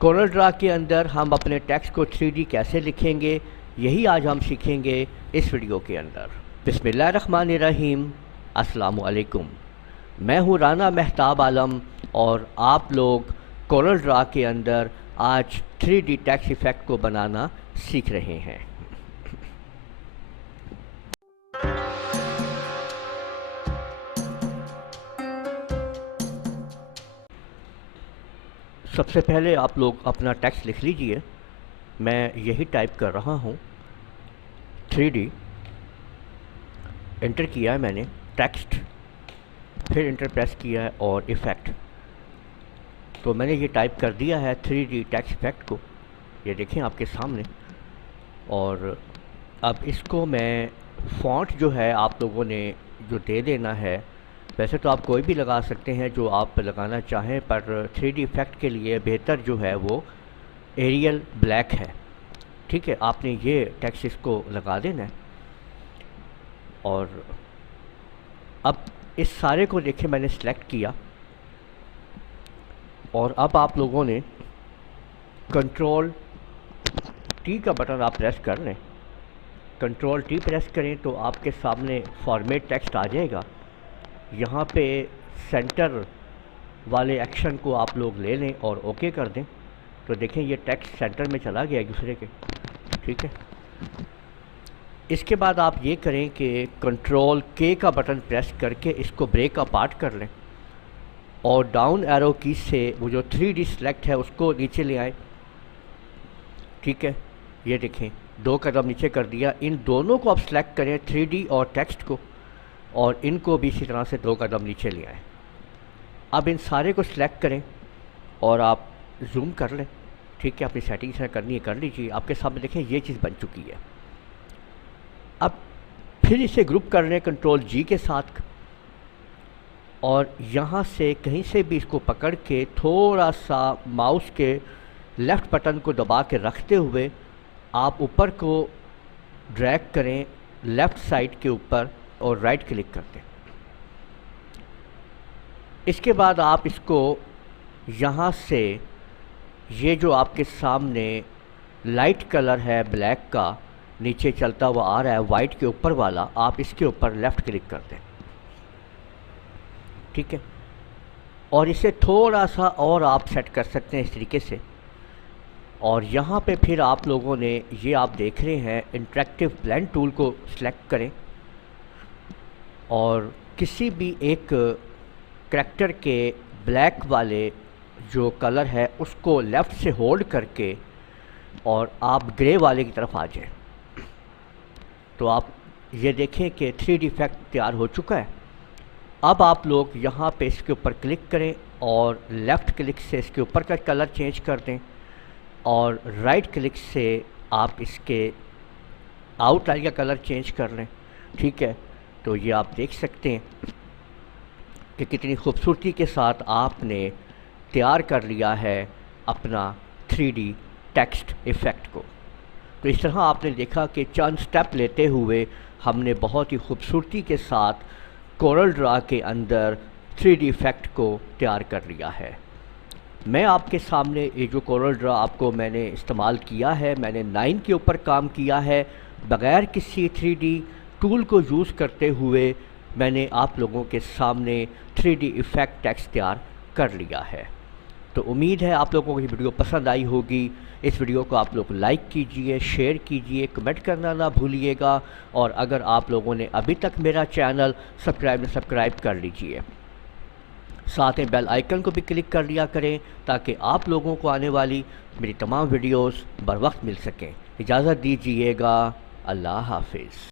Corel ڈرا کے اندر ہم اپنے ٹیکسٹ کو 3D کیسے لکھیں گے، یہی آج ہم سیکھیں گے اس ویڈیو کے اندر۔ بسم اللہ الرحمن الرحیم۔ السلام علیکم، میں ہوں رانا مہتاب عالم اور آپ لوگ کورل ڈرا کے اندر آج 3D ٹیکسٹ ایفیکٹ کو بنانا سیکھ رہے ہیں۔ سب سے پہلے آپ لوگ اپنا ٹیکسٹ لکھ لیجئے۔ میں یہی ٹائپ کر رہا ہوں 3D، انٹر کیا ہے میں نے ٹیکسٹ، پھر انٹر پریس کیا ہے اور ایفیکٹ، تو میں نے یہ ٹائپ کر دیا ہے 3D ٹیکسٹ ایفیکٹ کو، یہ دیکھیں آپ کے سامنے۔ اور اب اس کو میں فونٹ جو ہے آپ لوگوں نے جو دے دینا ہے، ویسے تو آپ کوئی بھی لگا سکتے ہیں جو آپ لگانا چاہیں، پر 3D ایفیکٹ کے لیے بہتر جو ہے وہ ایریل بلیک ہے، ٹھیک ہے۔ آپ نے یہ ٹیکسٹ اس کو لگا دینا ہے، اور اب اس سارے کو دیکھیں میں نے سلیکٹ کیا، اور اب آپ لوگوں نے کنٹرول ٹی کا بٹن آپ پریس کر لیں، کنٹرول ٹی پریس کریں تو آپ کے سامنے فارمیٹ ٹیکسٹ آ جائے گا۔ یہاں پہ سینٹر والے ایکشن کو آپ لوگ لے لیں اور اوکے کر دیں، تو دیکھیں یہ ٹیکسٹ سینٹر میں چلا گیا ایک دوسرے کے، ٹھیک ہے۔ اس کے بعد آپ یہ کریں کہ کنٹرول کے کا بٹن پریس کر کے اس کو بریک اپارٹ کر لیں، اور ڈاؤن ایرو کی سے وہ جو 3D سلیکٹ ہے اس کو نیچے لے آئیں، ٹھیک ہے۔ یہ دیکھیں 2 قدم نیچے کر دیا، ان دونوں کو آپ سلیکٹ کریں 3D اور ٹیکسٹ کو، اور ان کو بھی اسی طرح سے 2 قدم نیچے لے آئیں۔ اب ان سارے کو سلیکٹ کریں اور آپ زوم کر لیں، ٹھیک ہے۔ اپنی سیٹنگ سے کرنی ہے کر لیجیے، آپ کے سامنے دیکھیں یہ چیز بن چکی ہے۔ اب پھر اسے گروپ کر لیں کنٹرول جی کے ساتھ، اور یہاں سے کہیں سے بھی اس کو پکڑ کے تھوڑا سا ماؤس کے لیفٹ بٹن کو دبا کے رکھتے ہوئے آپ اوپر کو ڈریگ کریں لیفٹ سائڈ کے اوپر اور رائٹ کلک کر دیں۔ اس کے بعد آپ اس کو یہاں سے یہ جو آپ کے سامنے لائٹ کلر ہے بلیک کا نیچے چلتا ہوا آ رہا ہے وائٹ کے اوپر والا، آپ اس کے اوپر لیفٹ کلک کر دیں، ٹھیک ہے۔ اور اسے تھوڑا سا اور آپ سیٹ کر سکتے ہیں اس طریقے سے، اور یہاں پہ پھر آپ لوگوں نے یہ آپ دیکھ رہے ہیں انٹریکٹیو بلینڈ ٹول کو سلیکٹ کریں، اور کسی بھی ایک کریکٹر کے بلیک والے جو کلر ہے اس کو لیفٹ سے ہولڈ کر کے اور آپ گرے والے کی طرف آ جائیں، تو آپ یہ دیکھیں کہ 3D ایفیکٹ تیار ہو چکا ہے۔ اب آپ لوگ یہاں پہ اس کے اوپر کلک کریں اور لیفٹ کلک سے اس کے اوپر کا کلر چینج کر دیں، اور رائٹ کلک سے آپ اس کے آؤٹ لائن کا کلر چینج کر لیں، ٹھیک ہے۔ تو یہ آپ دیکھ سکتے ہیں کہ کتنی خوبصورتی کے ساتھ آپ نے تیار کر لیا ہے اپنا 3D ٹیکسٹ ایفیکٹ کو۔ تو اس طرح آپ نے دیکھا کہ چند سٹیپ لیتے ہوئے ہم نے بہت ہی خوبصورتی کے ساتھ کورل ڈرا کے اندر 3D ایفیکٹ کو تیار کر لیا ہے۔ میں آپ کے سامنے یہ جو کورل ڈرا آپ کو میں نے استعمال کیا ہے، میں نے 9 کے اوپر کام کیا ہے، بغیر کسی 3D ٹول کو یوز کرتے ہوئے میں نے آپ لوگوں کے سامنے 3D ایفیکٹ ٹیکسٹ تیار کر لیا ہے۔ تو امید ہے آپ لوگوں کو یہ ویڈیو پسند آئی ہوگی۔ اس ویڈیو کو آپ لوگ لائک کیجئے، شیئر کیجئے، کمنٹ کرنا نہ بھولیے گا، اور اگر آپ لوگوں نے ابھی تک میرا چینل سبسکرائب کر لیجئے، ساتھ میں بیل آئیکن کو بھی کلک کر لیا کریں تاکہ آپ لوگوں کو آنے والی میری تمام ویڈیوز بر وقت مل سکیں۔ اجازت دیجئے گا، اللہ حافظ۔